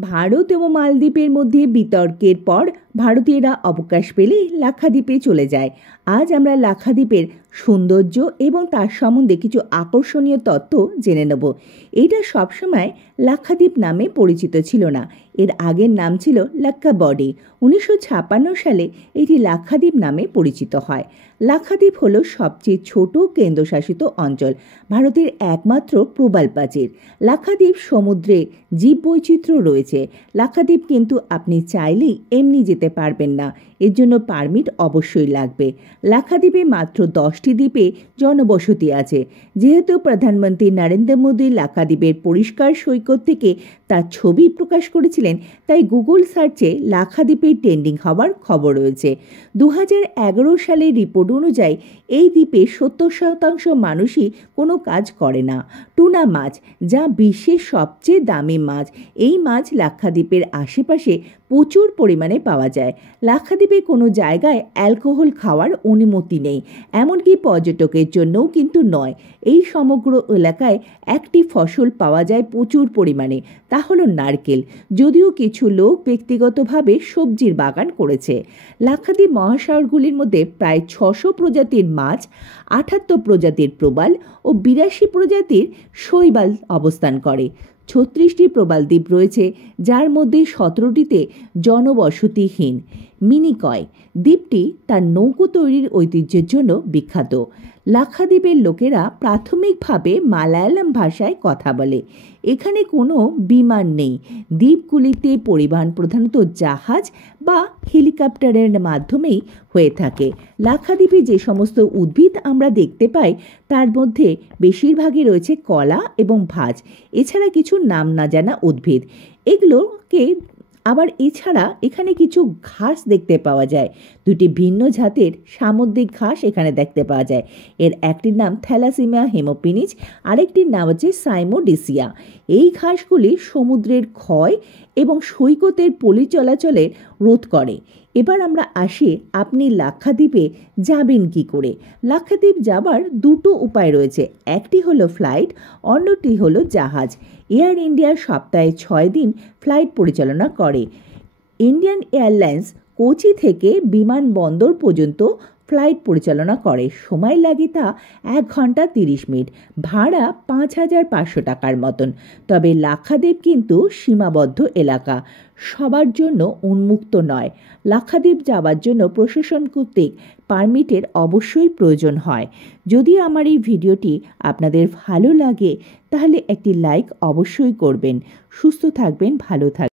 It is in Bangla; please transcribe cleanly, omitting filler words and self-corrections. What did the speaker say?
ভারত এবং মালদ্বীপের মধ্যে বিতর্কের পর ভারতীয়রা অবকাশ পেলে লাক্ষাদ্বীপে চলে যায়। আজ আমরা লাক্ষাদ্বীপের সৌন্দর্য এবং তার সম্বন্ধে কিছু আকর্ষণীয় তথ্য জেনে নেব। এটা সবসময় লাক্ষাদ্বীপ নামে পরিচিত ছিল না, এর আগের নাম ছিল লাক্কাবডি। 1956 সালে এটি লাক্ষাদ্বীপ নামে পরিচিত হয়। লাক্ষাদ্বীপ হল সবচেয়ে ছোট কেন্দ্রশাসিত অঞ্চল, ভারতের একমাত্র প্রবাল প্রাচীর। লাক্ষাদ্বীপ সমুদ্রে জীববৈচিত্র্য রয়েছে। লাক্ষাদ্বীপ কিন্তু আপনি চাইলেই এমনি যেতে পারবেন না, এর জন্য পারমিট অবশ্যই লাগবে। লাক্ষাদ্বীপে মাত্র 10টি দ্বীপে জনবসতি আছে। যেহেতু প্রধানমন্ত্রী নরেন্দ্র মোদী লাক্ষাদ্বীপের পরিষ্কার সৈকত থেকে তার ছবি প্রকাশ করেছিলেন, তাই গুগল সার্চে লাক্ষাদ্বীপে ট্রেন্ডিং হওয়ার খবর রয়েছে। 2011 সালের রিপোর্ট অনুযায়ী এই দ্বীপে 70% মানুষই কোনো কাজ করে না। টুনা মাছ, যা বিশ্বের সবচেয়ে দামি মাছ, এই মাছ লাক্ষাদ্বীপের আশেপাশে প্রচুর পরিমাণে পাওয়া যায়। লাক্ষাদ্বীপে কোনো জায়গায় অ্যালকোহল খাওয়ার অনুমতি নেই, এমনকি পর্যটকের জন্যও কিন্তু নয়। এই সমগ্র এলাকায় একটি ফসল পাওয়া যায় প্রচুর পরিমাণে, তা হলো নারকেল, যদিও কিছু লোক ব্যক্তিগতভাবে সবজির বাগান করেছে। লাক্ষাদ্বীপ মহাসাগরগুলির মধ্যে প্রায় 600 প্রজাতির মাছ, 78 প্রজাতির প্রবাল ও 82 প্রজাতির শৈবাল অবস্থান করে। 36টি প্রবাল দ্বীপ রয়েছে, যার মধ্যে 17টিতে জনবসতিহীন। মিনিকয় দ্বীপটি তার নৌকো তৈরির ঐতিহ্যের জন্য বিখ্যাত। লাক্ষাদ্বীপের লোকেরা প্রাথমিকভাবে মালায়ালাম ভাষায় কথা বলে। এখানে কোনো বিমান নেই। দ্বীপগুলিতে পরিবহন প্রধানত জাহাজ বা হেলিকপ্টারের মাধ্যমেই হয়ে থাকে। লাক্ষাদ্বীপে যে সমস্ত উদ্ভিদ আমরা দেখতে পাই, তার মধ্যে বেশিরভাগই রয়েছে কলা এবং ভাঁজ, এছাড়া কিছু নাম না জানা উদ্ভিদ। এগুলোকে আবার এছাড়া এখানে কিছু ঘাস দেখতে পাওয়া যায়। দুটি ভিন্ন জাতের সামুদ্রিক ঘাস এখানে দেখতে পাওয়া যায়। এর একটির নাম থ্যালাসিমিয়া হেমোপিনিচ, আরেকটির নাম হচ্ছে সাইমোডিসিয়া। এই ঘাসগুলি সমুদ্রের ক্ষয় এবং সৈকতের পলি চলাচলে রোধ করে। এবার আমরা আসি, আপনি লাক্ষাদ্বীপে যাবেন কি করে। লাক্ষাদ্বীপ যাবার দুটো উপায় রয়েছে, একটি হলো ফ্লাইট, অন্যটি হলো জাহাজ। এয়ার ইন্ডিয়া সপ্তাহে 6 দিন ফ্লাইট পরিচালনা করে। ইন্ডিয়ান এয়ারলাইন্স কোচি থেকে বিমানবন্দর পর্যন্ত ফ্লাইট পরিচালনা করে। সময় লাগে তা 1 ঘন্টা 30 মিনিট, ভাড়া 5500 টাকার মতন। তবে লাক্ষাদ্বীপ কিন্তু সীমাবদ্ধ এলাকা, সবার জন্য উন্মুক্ত নয়। লাক্ষাদ্বীপ যাওয়ার জন্য প্রশাসন কর্তৃক পারমিটের অবশ্যই প্রয়োজন হয়। যদি আমার এই ভিডিওটি আপনাদের ভালো লাগে, তাহলে একটি লাইক অবশ্যই করবেন। সুস্থ থাকবেন, ভালো থাকবেন।